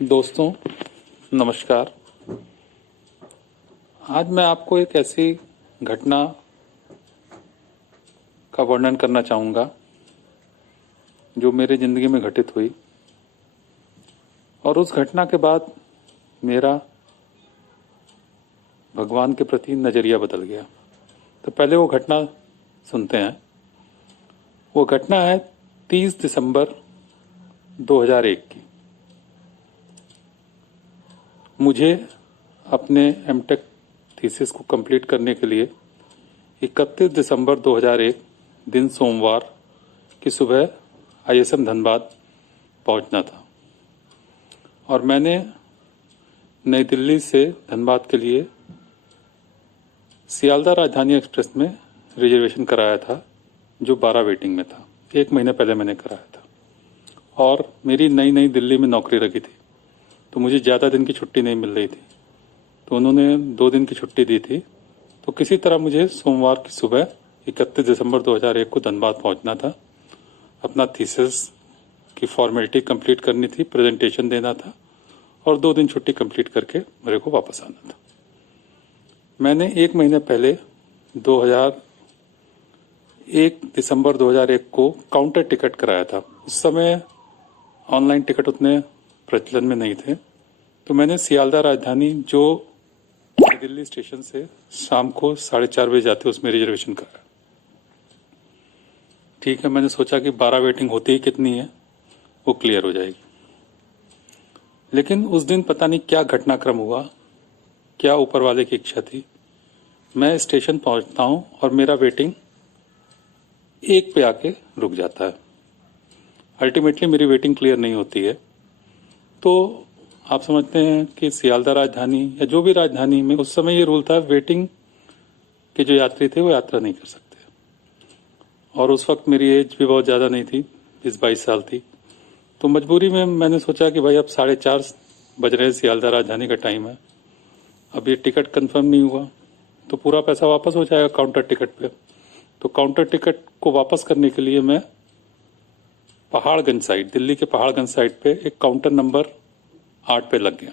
दोस्तों नमस्कार। आज मैं आपको एक ऐसी घटना का वर्णन करना चाहूँगा जो मेरे ज़िंदगी में घटित हुई और उस घटना के बाद मेरा भगवान के प्रति नज़रिया बदल गया। तो पहले वो घटना सुनते हैं। वो घटना है 30 दिसंबर 2001 की। मुझे अपने एमटेक थीसिस को कंप्लीट करने के लिए 31 दिसंबर 2001 दिन सोमवार की सुबह आईएसएम धनबाद पहुंचना था और मैंने नई दिल्ली से धनबाद के लिए सियालदह राजधानी एक्सप्रेस में रिजर्वेशन कराया था जो 12 वेटिंग में था। 1 महीने पहले मैंने कराया था और मेरी नई दिल्ली में नौकरी लगी थी तो मुझे ज़्यादा दिन की छुट्टी नहीं मिल रही थी, तो उन्होंने 2 दिन की छुट्टी दी थी। तो किसी तरह मुझे सोमवार की सुबह 31 दिसंबर 2001 को धनबाद पहुंचना था, अपना थीसिस की फॉर्मेलिटी कंप्लीट करनी थी, प्रेजेंटेशन देना था और 2 दिन छुट्टी कंप्लीट करके मेरे को वापस आना था। मैंने 1 महीने पहले 1 दिसंबर 2001 को काउंटर टिकट कराया था। उस समय ऑनलाइन टिकट उतने प्रचलन में नहीं थे, तो मैंने सियालदह राजधानी जो दिल्ली स्टेशन से शाम को 4:30 बजे जाते उसमें रिजर्वेशन कराया। ठीक है, मैंने सोचा कि 12 वेटिंग होती ही कितनी है, वो क्लियर हो जाएगी। लेकिन उस दिन पता नहीं क्या घटनाक्रम हुआ, क्या ऊपर वाले की इच्छा थी। मैं स्टेशन पहुंचता हूं और मेरा वेटिंग 1 पे आके रुक जाता है। अल्टीमेटली मेरी वेटिंग क्लियर नहीं होती है। तो आप समझते हैं कि सियालदह राजधानी या जो भी राजधानी में उस समय ये रूल था, वेटिंग के जो यात्री थे वो यात्रा नहीं कर सकते। और उस वक्त मेरी एज भी बहुत ज़्यादा नहीं थी, 20-22 साल थी। तो मजबूरी में मैंने सोचा कि भाई अब 4:30 बज रहे हैं, सियालदह राजधानी का टाइम है, अब ये टिकट कंफर्म नहीं हुआ तो पूरा पैसा वापस हो जाएगा काउंटर टिकट पे। तो काउंटर टिकट को वापस करने के लिए मैं पहाड़गंज साइड, दिल्ली के पहाड़गंज साइड पे एक काउंटर नंबर 8 पे लग गया।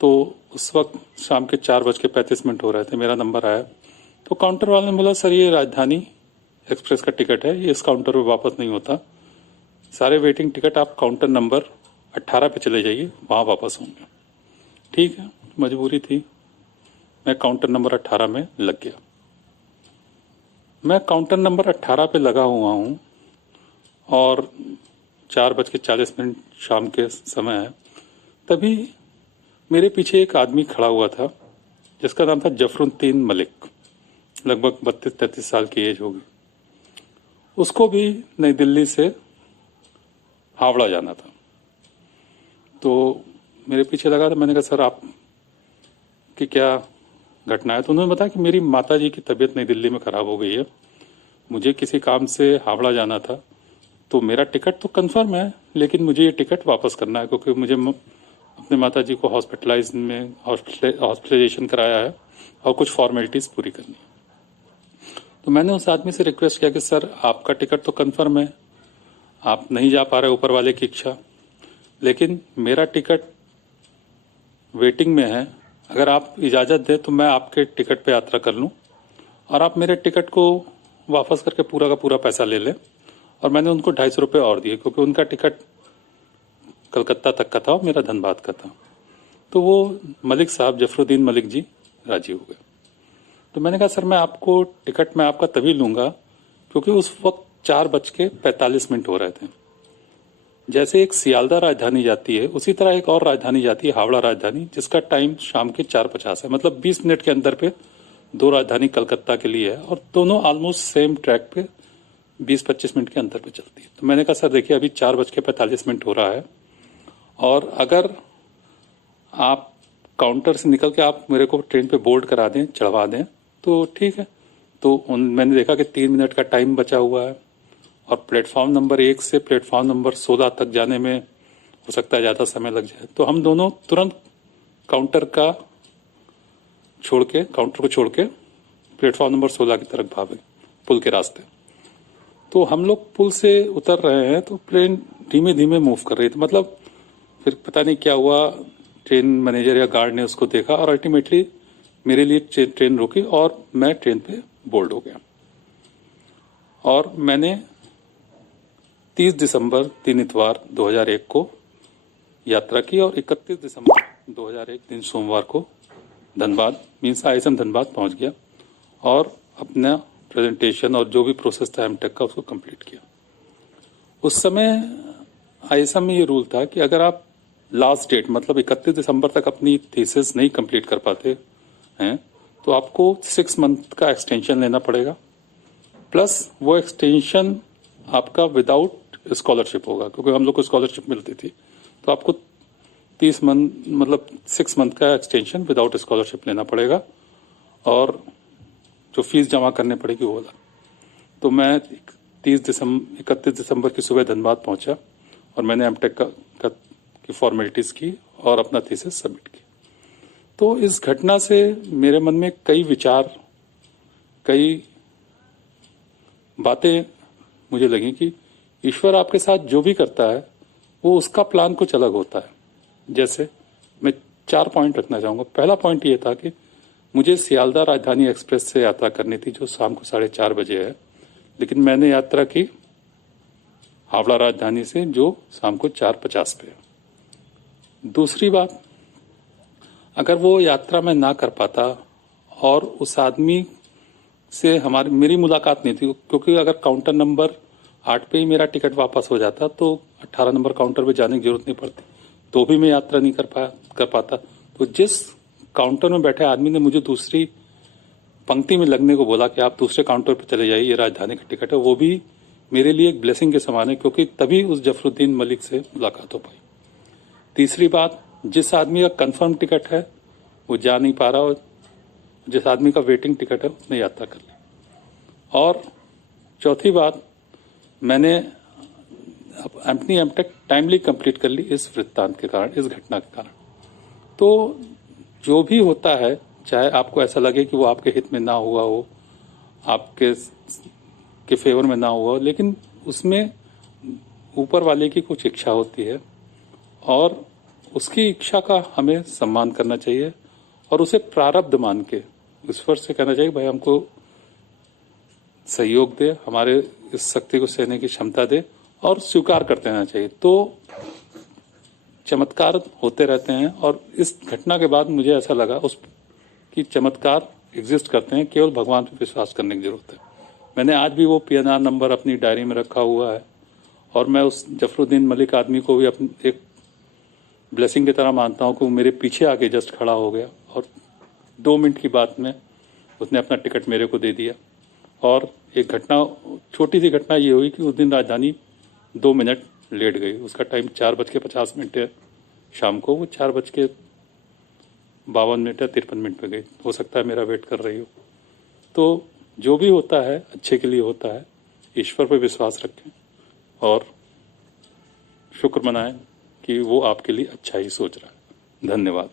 तो उस वक्त शाम के 4:35 हो रहे थे, मेरा नंबर आया। तो काउंटर वाले ने बोला, सर ये राजधानी एक्सप्रेस का टिकट है, ये इस काउंटर पे वापस नहीं होता, सारे वेटिंग टिकट आप काउंटर नंबर 18 पे चले जाइए, वहाँ वापस होंगे। ठीक है, मजबूरी थी, मैं काउंटर नंबर 18 में लग गया। मैं काउंटर नंबर 18 पे लगा हुआ हूँ और 4:40 शाम के समय है। तभी मेरे पीछे एक आदमी खड़ा हुआ था जिसका नाम था जफरुद्दीन मलिक, लगभग 32-33 साल की एज होगी। उसको भी नई दिल्ली से हावड़ा जाना था। तो मेरे पीछे लगा था। मैंने कहा, सर आप की क्या घटना है? तो उन्होंने बताया कि मेरी माताजी की तबीयत नई दिल्ली में खराब हो गई है, मुझे किसी काम से हावड़ा जाना था, तो मेरा टिकट तो कंफर्म है लेकिन मुझे ये टिकट वापस करना है क्योंकि मुझे अपने माताजी को हॉस्पिटलाइजेशन कराया है और कुछ फॉर्मेलिटीज़ पूरी करनी है। तो मैंने उस आदमी से रिक्वेस्ट किया कि सर आपका टिकट तो कंफर्म है, आप नहीं जा पा रहे, ऊपर वाले की इच्छा, लेकिन मेरा टिकट वेटिंग में है, अगर आप इजाज़त दें तो मैं आपके टिकट पे यात्रा कर लूँ और आप मेरे टिकट को वापस करके पूरा का पूरा पैसा ले लें। और मैंने उनको 250 रुपये और दिए क्योंकि उनका टिकट कलकत्ता तक का था और मेरा धनबाद का था। तो वो मलिक साहब, जफरुद्दीन मलिक जी, राजी हो गए। तो मैंने कहा, सर मैं आपको टिकट मैं आपका तभी लूँगा क्योंकि उस वक्त 4:45 हो रहे थे। जैसे एक सियालदह राजधानी जाती है उसी तरह एक और राजधानी जाती है, हावड़ा राजधानी, जिसका टाइम शाम के 4:50 है। मतलब 20 मिनट के अंदर पे 2 राजधानी कलकत्ता के लिए है और दोनों ऑलमोस्ट सेम ट्रैक पे 20-25 मिनट के अंतर पे चलती है। तो मैंने कहा, सर देखिए अभी 4:45 हो रहा है और अगर आप काउंटर से निकल के आप मेरे को ट्रेन पे बोर्ड करा दें, चढ़वा दें तो ठीक है। तो मैंने देखा कि 3 मिनट का टाइम बचा हुआ है और प्लेटफॉर्म नंबर 1 से प्लेटफॉर्म नंबर 16 तक जाने में हो सकता है ज़्यादा समय लग जाए। तो हम दोनों तुरंत काउंटर को छोड़ के प्लेटफॉर्म नंबर 16 की तरफ भागे, पुल के रास्ते। तो हम लोग पुल से उतर रहे हैं तो प्लेन धीमे धीमे मूव कर रही थी, मतलब फिर पता नहीं क्या हुआ, ट्रेन मैनेजर या गार्ड ने उसको देखा और अल्टीमेटली मेरे लिए ट्रेन रुकी और मैं ट्रेन पे बोर्ड हो गया। और मैंने 30 दिसंबर दिन इतवार 2001 को यात्रा की और 31 दिसंबर 2001 दिन सोमवार को धनबाद मीन्स आईएसएम धनबाद पहुंच गया और अपना प्रेजेंटेशन और जो भी प्रोसेस था एमटेक का उसको कंप्लीट किया। उस समय आईएसएम में ये रूल था कि अगर आप लास्ट डेट मतलब 31 दिसंबर तक अपनी थीसिस नहीं कंप्लीट कर पाते हैं तो आपको 6 मंथ का एक्सटेंशन लेना पड़ेगा, प्लस वो एक्सटेंशन आपका विदाउट स्कॉलरशिप होगा, क्योंकि हम लोग को स्कॉलरशिप मिलती थी। तो आपको 30 मंथ मतलब 6 मंथ का एक्सटेंशन विदाउट स्कॉलरशिप लेना पड़ेगा और जो फीस जमा करने पड़ेगी वो अलग। तो मैं 31 दिसंबर की सुबह धनबाद पहुंचा और मैंने एमटेक की फॉर्मेलिटीज की और अपना थीसिस सबमिट की। तो इस घटना से मेरे मन में कई विचार, कई बातें मुझे लगी कि ईश्वर आपके साथ जो भी करता है वो उसका प्लान कुछ अलग होता है। जैसे मैं 4 पॉइंट रखना चाहूंगा। पहला पॉइंट ये था कि मुझे सियालदह राजधानी एक्सप्रेस से यात्रा करनी थी जो शाम को 4:30 बजे है, लेकिन मैंने यात्रा की हावड़ा राजधानी से जो शाम को 4:50 पे है। दूसरी बात, अगर वो यात्रा मैं ना कर पाता और उस आदमी से मेरी मुलाकात नहीं थी, क्योंकि अगर काउंटर नंबर 8 पे ही मेरा टिकट वापस हो जाता तो 18 नंबर काउंटर पे जाने की जरूरत नहीं पड़ती, तो भी मैं यात्रा नहीं कर पाता। तो जिस काउंटर में बैठे आदमी ने मुझे दूसरी पंक्ति में लगने को बोला कि आप दूसरे काउंटर पर चले जाइए, ये राजधानी का टिकट है, वो भी मेरे लिए एक ब्लेसिंग के समान है, क्योंकि तभी उस जफरुद्दीन मलिक से मुलाकात हो पाई। तीसरी बात, जिस आदमी का कंफर्म टिकट है वो जा नहीं पा रहा और जिस आदमी का वेटिंग टिकट है उसने यात्रा कर ली। और चौथी बात, मैंने अपनी एमटेक टाइमली कंप्लीट कर ली इस वृत्तांत के कारण, इस घटना के कारण। तो जो भी होता है, चाहे आपको ऐसा लगे कि वो आपके हित में ना हुआ हो, आपके फेवर में ना हुआ हो, लेकिन उसमें ऊपर वाले की कुछ इच्छा होती है और उसकी इच्छा का हमें सम्मान करना चाहिए और उसे प्रारब्ध मान के ईश्वर से कहना चाहिए भाई हमको सहयोग दे, हमारे इस शक्ति को सहने की क्षमता दे और स्वीकार करते रहना चाहिए। तो चमत्कार होते रहते हैं और इस घटना के बाद मुझे ऐसा लगा कि चमत्कार एग्जिस्ट करते हैं, केवल भगवान पर विश्वास करने की जरूरत है। मैंने आज भी वो पीएनआर नंबर अपनी डायरी में रखा हुआ है और मैं उस जफरुद्दीन मलिक आदमी को भी एक ब्लेसिंग की तरह मानता हूँ कि वो मेरे पीछे आके जस्ट खड़ा हो गया और 2 मिनट की बात में उसने अपना टिकट मेरे को दे दिया। और एक घटना, छोटी सी घटना ये हुई कि उस दिन राजधानी 2 मिनट लेट गई। उसका टाइम 4:50 है शाम को, वो 4:52 या 53 पे गई। हो सकता है मेरा वेट कर रही हो। तो जो भी होता है अच्छे के लिए होता है। ईश्वर पर विश्वास रखें और शुक्र मनाएं कि वो आपके लिए अच्छा ही सोच रहा है। धन्यवाद।